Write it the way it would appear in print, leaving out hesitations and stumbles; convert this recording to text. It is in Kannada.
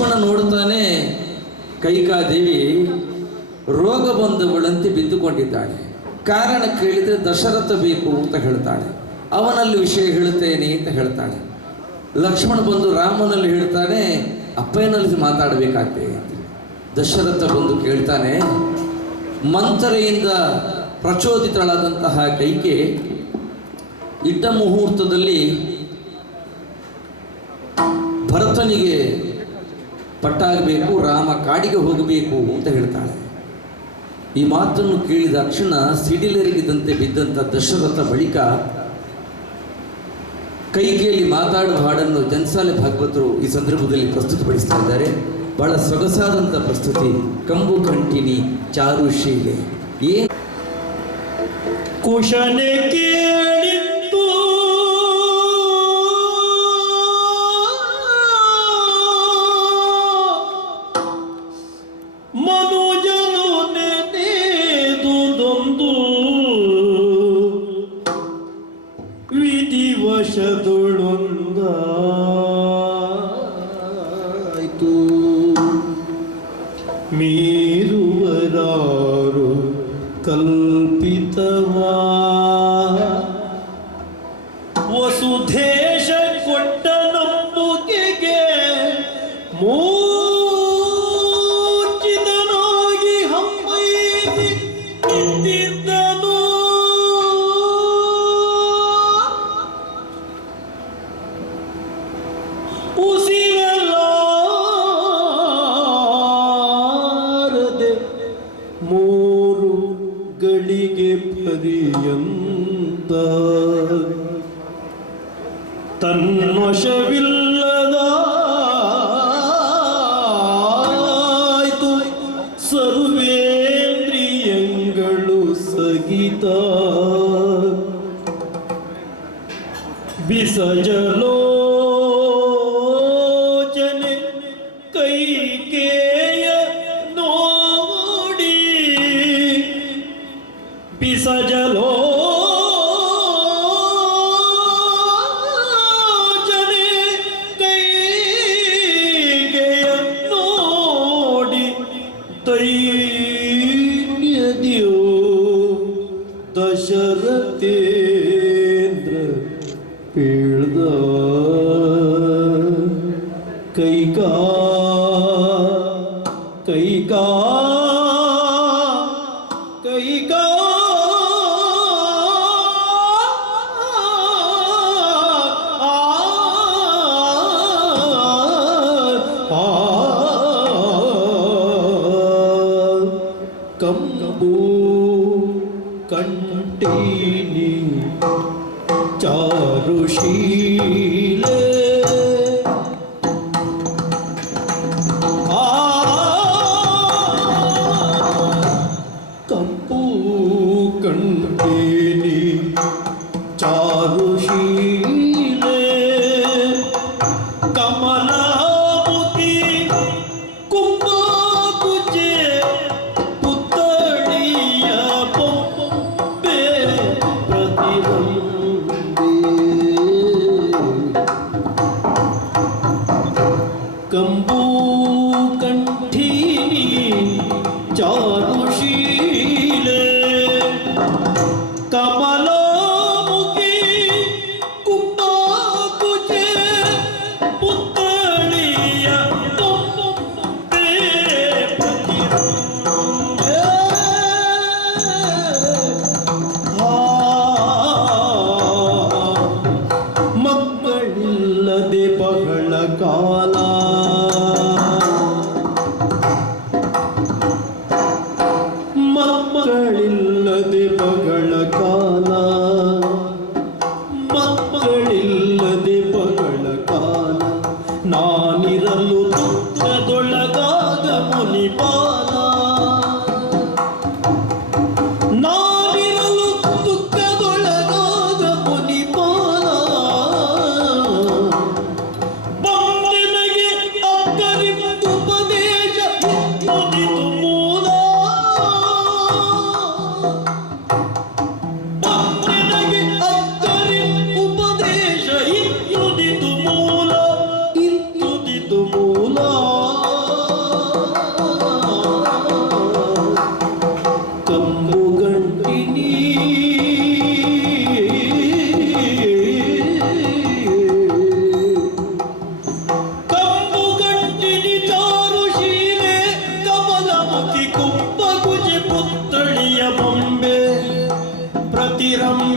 ಲಕ್ಷ್ಮಣ ನೋಡುತ್ತಾನೆ, ಕೈಕಾದೇವಿ ರೋಗ ಬಂಧುಗಳಂತೆ ಬಿದ್ದುಕೊಂಡಿದ್ದಾಳೆ. ಕಾರಣ ಕೇಳಿದರೆ ದಶರಥ ಬೇಕು ಅಂತ ಹೇಳ್ತಾಳೆ. ಅವನಲ್ಲಿ ವಿಷಯ ಹೇಳುತ್ತೇನೆ ಅಂತ ಹೇಳ್ತಾಳೆ. ಲಕ್ಷ್ಮಣ ಬಂದು ರಾಮನಲ್ಲಿ ಹೇಳ್ತಾನೆ, ಅಪ್ಪಯ್ಯನಲ್ಲಿ ಮಾತಾಡಬೇಕಾಗ್ತದೆ. ದಶರಥ ಬಂದು ಕೇಳ್ತಾನೆ, ಮಂಥರೆಯಿಂದ ಪ್ರಚೋದಿತಳಾದಂತಹ ಕೈಕೆ ಇಟ್ಟ ಮುಹೂರ್ತದಲ್ಲಿ ಭರತನಿಗೆ ಪಟ್ಟಾಗಬೇಕು, ರಾಮ ಕಾಡಿಗೆ ಹೋಗಬೇಕು ಅಂತ ಹೇಳ್ತಾಳೆ. ಈ ಮಾತನ್ನು ಕೇಳಿದ ತಕ್ಷಣ ಸಿಡಿಲೆರಗಿದಂತೆ ಬಿದ್ದಂಥ ದಶರಥ ಬಳಿಕ ಕೈಕೆಯಲ್ಲಿ ಮಾತಾಡುವ ಹಾಡನ್ನು ಜನಸಾಲೆ ಭಾಗವತರು ಈ ಸಂದರ್ಭದಲ್ಲಿ ಪ್ರಸ್ತುತಪಡಿಸ್ತಾ ಇದ್ದಾರೆ. ಬಹಳ ಸೊಗಸಾದಂಥ ಪ್ರಸ್ತುತಿ. ಕಂಬು ಕಂಠಿನಿ ಚಾರುಶೀಲೆ ಏನು ಕುಶನೆ ಕೇಳಿತ್ತು ಮನುಜನು ನೆನೆದುದೊಂದು ವಿಧಿವಶದೊಳೊಂದಾಯಿತು. ಮೀರುವರಾರು ಕಲ್ಪಿತವಾ ವಸುಧೇಶ ಕೊಟ್ಟ ನಂಬುಗೆಗೆ ಮೂರ್ಛಿತನಾಗಿ ಹಮ್ಮೈಸಿ ನಿಂತಿದ್ದನು. ಉಸಿರಲಾರದೆ ಮೂರು ಗಳಿಗೆ ಪರ್ಯಂತ ತನ್ವಶವಿಲ್ಲದಾಯಿತು ಸರ್ವೇಂದ್ರಿಯಗಳು ಸಗಿತ. ಬಿಸಜಲೋಚನೆ ಕೈಕೇಯ ನೋಡಿ ಬಿಸಜಲೋಚನೆ ಕೈಕೇಯ ನೋಡಿ ದೈನ್ಯದಿಯೋ ದಶರಥೇಂದ್ರ ಪೀಳ್ದ ಕೈಕಾ ಕೈಕಾ ಕೈಕಾ ಕಂಬು ಕಂಠಿನಿ ಚಾರುಶೀಲೆ ಕಂಪು ಕಂಠಿನಿ ಚಾರುಶೀಲೆ ಕಮಲಾಮುಖಿ ಕುಂಭಕುಚೆ ಪುತ್ಥಳಿಯ ಬೊಂಬೆ ಪ್ರತಿರೊಂದೆ ಕಂಬು ಕಂಠಿನಿ ಚಾರುಶೀಲೆ ಕಮಲಾಮುಖಿ ಕುಂಭಕುಚೆ ಪುತ್ಥಳಿಯ ಬೊಂಬೆ ಪ್ರತಿರೊಂದೆ. ಮಕ್ಕಳಿಲ್ಲದೆ ಬಹಳ ಕಾಲ ಮಕ್ಕಳಿಲ್ಲದೆ ಬಹಳ ಕಾಲ ಮಕ್ಕಳಿಲ್ಲದೆ ಬಹಳ ಕಾಲ ನಾನಿರಲು ದುಃಖದೊಳಗಾದ ಮುನಿಪಾಲ ನಾನಿರಲು ದುಃಖದೊಳಗಾದ ಮುನಿಪಾಲ ಬಂದೆನಗೆ ಅಕ್ಕರಿಮುಪದೇಶ ಮುಗಿದು ಮೂಲ ಬಂದೆನಗೆ ಅಕ್ಕರಿ ಉಪದೇಶ ಇದ್ದುದಿತು ಮೂಲ ಇದ್ದುದಿತು ಮೂಲ ಪುತ್ಥಳಿಯ ಬೊಂಬೆ ಪ್ರತಿರಂಭ